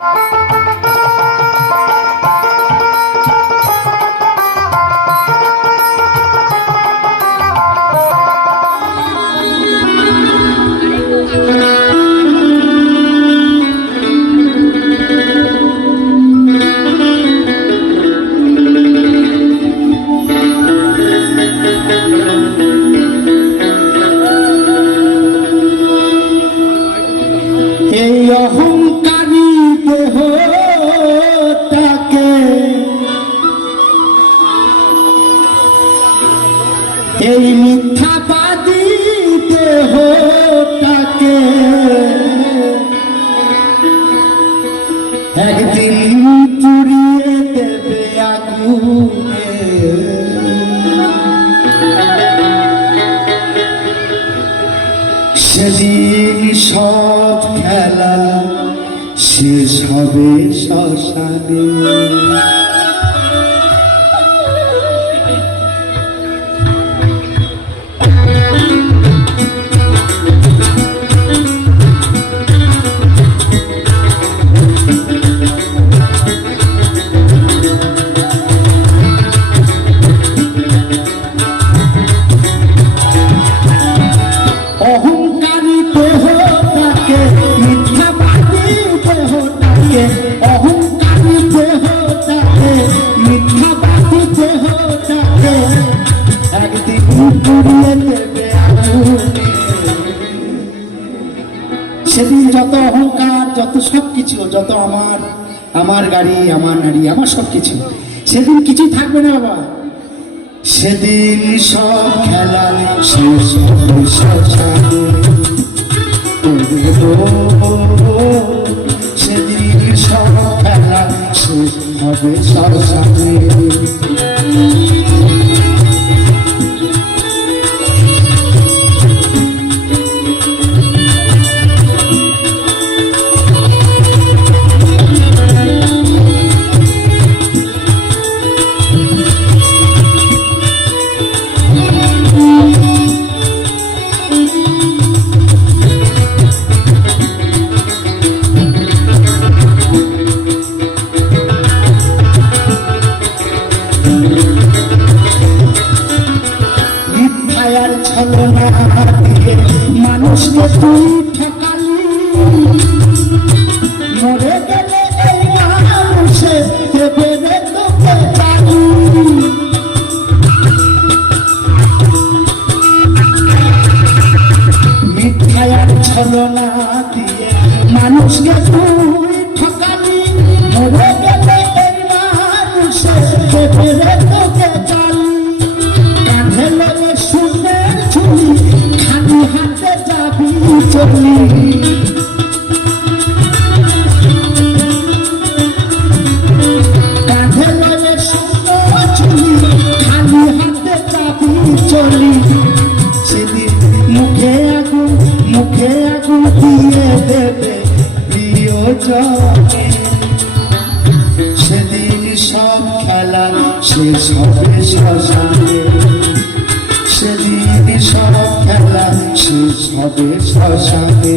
এই এই মিথ্যাবাদী দেহটাকে সেদিন যত অহংকার, যত সব কিছু যত আমার আমার গাড়ি, আমার নারী, আমার সব কিছু সেদিন কিছুই থাকবে না বাবা। সেদিন সব খেলা শেষ সেদিন সব খেলা শেষ। মিথ্যায়ার না দিয়ে মানুষকে তুই ঠকালি, মরে গেলে মানুষে দেবে তোকে চালি। কাঁধে লয়ে সুন্দর ছুরি খালি হাতে যাবি চলি। শেষ হবে শ্মশানে। সেদিন সব খেলা শেষ হবে শ্মশানে।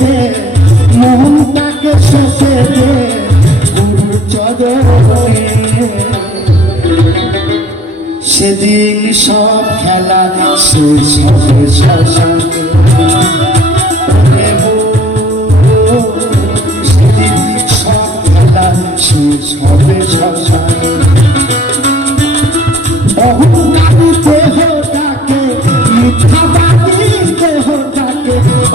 দে মোহনটাকে সঁপে দে গুরু চরণে। সেদিন সব খেলা শেষ হবে শ্মশানে সেদিন সব খেলা শেষ হবে শ্মশানে অহংকারী দেহটাকে মিথ্যাবাদী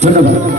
真的吗？